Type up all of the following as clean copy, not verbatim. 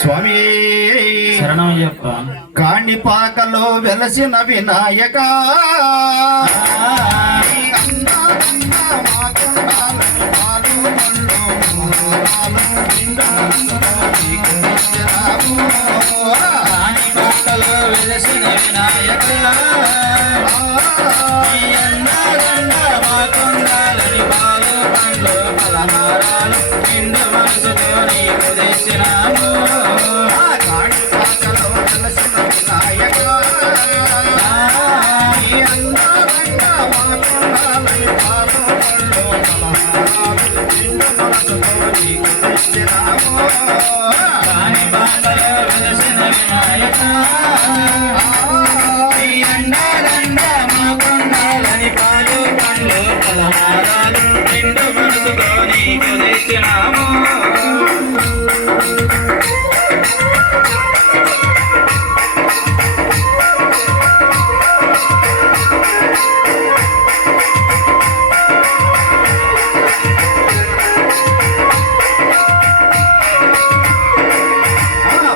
స్వామి శరణమయ్యప్ప. కాణిపాకలో వెలసిన వినాయక కాణిపాకలో వెలసిన వినాయక మాకుండాలని పాలు పండ్లు పలహారాలు నిండు మనసుతో నీకు తెచ్చినాము. కాణిపాకలో వెలసిన వినాయక మాకుండాలని పాలు పండ్లు పలహారాలు నిండు మనసుతో నీకు తెచ్చినాము. కాణిపాకలో వెలసిన వినాయక మాకుండాలని పాలు పండ్లు పలహారాలు నిండు మనసుతో నీకు తెచ్చినాము.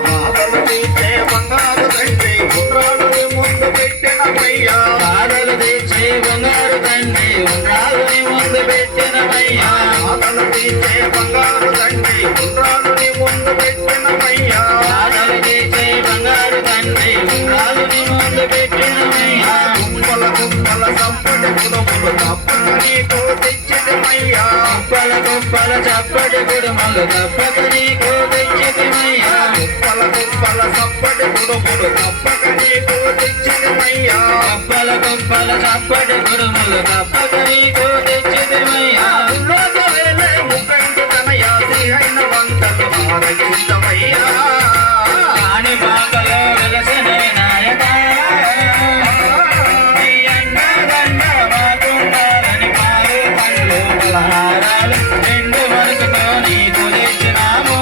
బాధలు తీసే బంగారు తండ్రి ఉండ్రాళ్ళని ముందు పెట్టినమయ్యా. బాధలు తెచ్చే బంగారు తండ్రి ఉండ్రాళ్ళని ముందు పెట్టినమయ్యా. బాధలు తీసే బంగారు తండ్రి ఉండ్రాళ్ళని ముందు పెట్టినమయ్యా. బాధలు తెచ్చే బంగారు తండ్రి ఉండ్రాళ్ళని ముందు పెట్టినమయ్యా. గుంపల గుంపల సంపటి కులములు తప్పక నీకు తెచ్చినమయ్యా. కుప్పల కుప్పల చప్పటి కుడుమలు తప్పక నీకు తెచ్చితిమయ్యా. గుంపల గుంపల సంపటి కులములు తప్పక నీకు తెచ్చినమయ్యా. కుప్పల కుప్పల చప్పటి కుడుమలు తప్పక నీకు తెచ్చితిమయ్యా. లోకవేలే ముఖంటి తనయా శ్రీహైన వందలు ఆరగించమయ్యా. కాణిపాకలో వెలసిన వినాయక నీ అండదండ మాకుండాలని పాలు పండ్లు పలహారాలు నిండు మనసుతో నీకు తెచ్చినాము.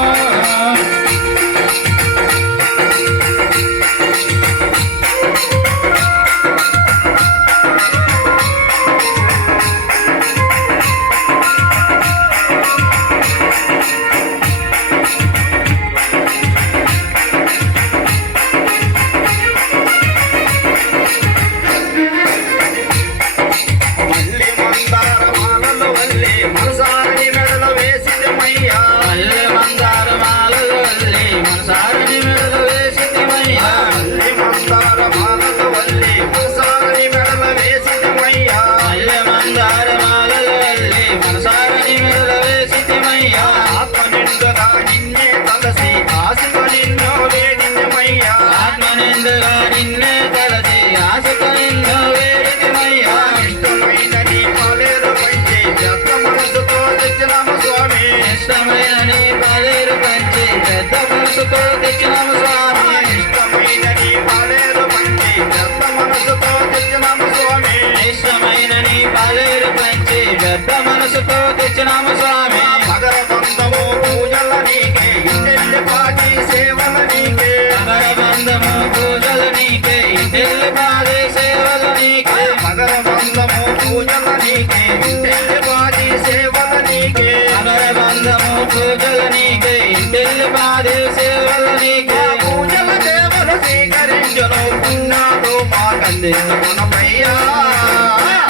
మల్లి మందార మాలలు వల్లే మనసారని మెడలు వేసినమయ్యా. మల్లె మందార మాలలు వల్లే మనసారని మెడలు వేసితిమయ్యా. మల్లి మందార మాలలు వల్లే మనసారని మెడలు వేసినమయ్యా. మల్లె మందార మాలలు వల్లే మనసారని మెడలు వేసితిమయ్యా. ఆత్మ నిండుగా నిన్నే తలసి ఆశగా నిన్నో వేడినమయ్యా. ఆత్మ నిండుగా నిన్నే తలచి ఆశతో నిన్ను వేడితిమయ్యా. ఇష్టమైన నీ పాలేరు పంచి పెద్ద మనసుతో తెచ్చినాము స్వామి. ఇష్టమైన నీ పాలేరు పంచి పెద్ద మనసుతో తెచ్చినాము స్వామి. ఇష్టమైన నీ పాలేరు పంచి పెద్ద మనసుతో తెచ్చినాము స్వామి. ఇష్టమైన నీ పాలేరు పంచి పెద్ద మనసుతో తెచ్చినాము స్వామి. మగర బంధము పూజల నీకే ఇంటెల్లి పాటి సేవల నీకే. మగర బంధము పూజలు నీకే ఇంటిల్లి పాడే సేవలు నీకే. మగర బంధము పూజల నీకే ఇంటెల్లి పాటి సేవల నీకే. మగర బంధము పూజలు నీకే ఇంటిల్లి పాడే సేవలు నీకే. పూజల సేవలు స్వీకరించును పుణ్యాలు మాకందించుకునమయ్యా.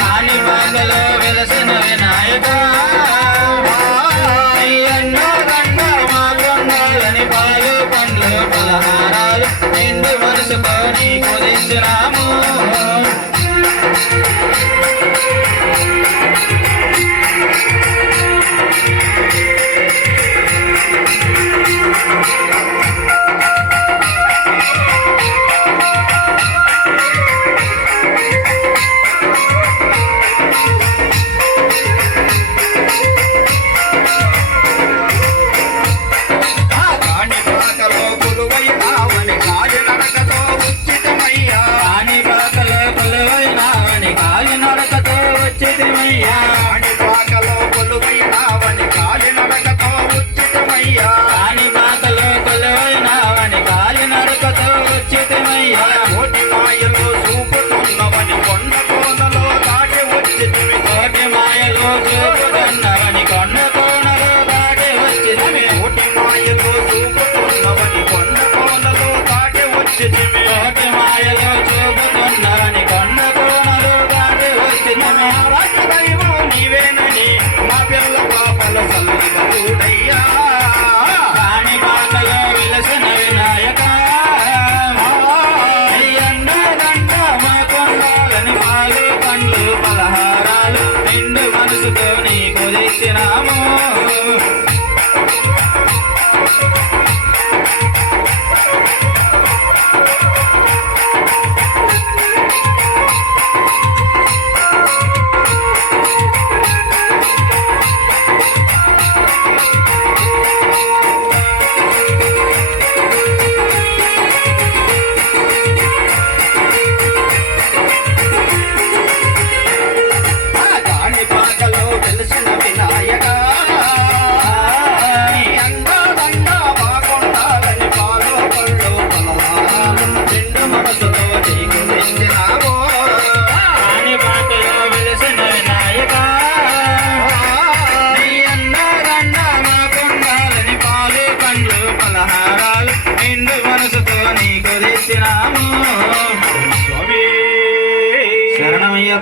కాణిపాకలో వెలసిన వినాయక